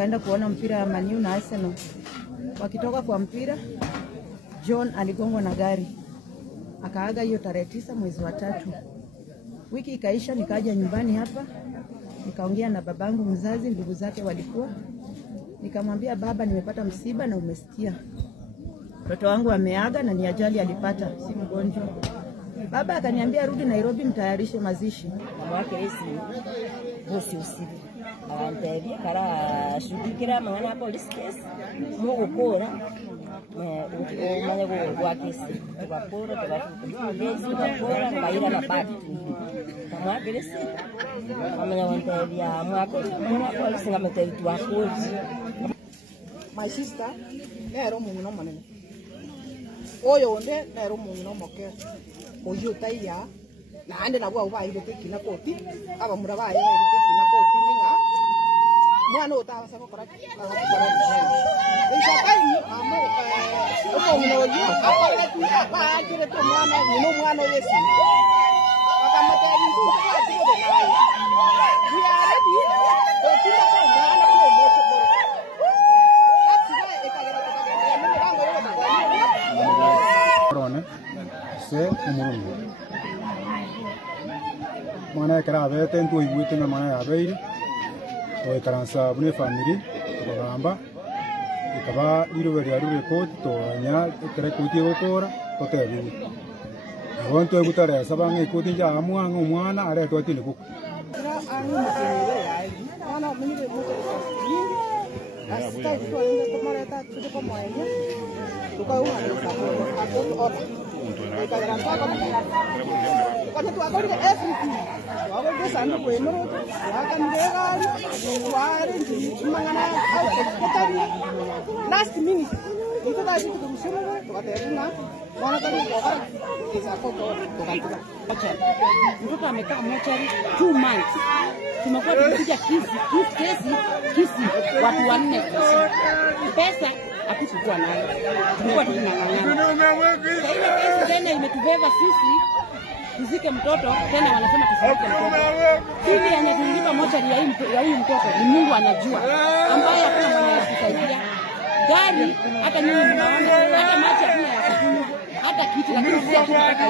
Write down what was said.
wakaenda kuona mpira ya Man U na Arsenal. Wakitoka kwa mpira, John aligongwa na gari. Akaaga hiyo tarehe 9 mwezi wa 3. Wiki ikaisha, nikaja nyumbani hapa. Nikaongea na babangu mzazi, ndugu zake walikuwa. Nikamwambia baba, nimepata msiba na umesikia. Mtoto wangu ameaga na ni ajali alipata, si mgonjwa. Baba akaniambia rudi Nairobi mtayarishe mazishi. Mwake esi bosi usiku. Antebi kara shudikira mangana police case. Mugukora umanya kwa kesi. Tukakora tukakora baira na baki. Mwake esi amanya wantebi ya mwake singa meteri tuakora. My sister nero munno manene. Oyo onde nero munno moke. Oyo taiya na ande na bwa uba ile tekina koti aba muraba ile tekina koti ninga mwana utawa sako kora isa kai amo omo mnoyo apa tu apa kire to mwana no mwana yesi akamata ndu kwa tiko de nai we are ready to timo kwa mwana ko moto koro that's why ekagera Rone se umurungu mwana kara abete ntu igwite na mwana abeire to karansa bune family bagamba ikaba irubere arure koti to nya kare koti gukora to tebi wonto gutare sabange koti ja amwanga umwana are to tini ku ana mimi moto hasta hiyo ndio kama reta tuko mwaje tuko una Kalau tu aku ni everything, aku ni sana boleh merut, akan bergali, warin, mangana, kita ni last minute, itu tadi kita berusaha, tu kata aku nak, mana tadi orang, kita kau tu kata, macam, itu kami tak mau cari 2 months, cuma kau bekerja kisi, waktu wanne, pesa. Aku sikuwa nayo. Tulikuwa tunang'ang'ana. Sasa ile kesi tena imetubeba sisi tuzike mtoto tena wanasema tusike mtoto. Kile anatulipa mochari ya huyu mtoto ni Mungu anajua. Ambaye hakuna mwenye anatusaidia. Gari hata mimi ninaona hata maji hakuna ya kukunywa. Hata kitu lakini sisi tunataka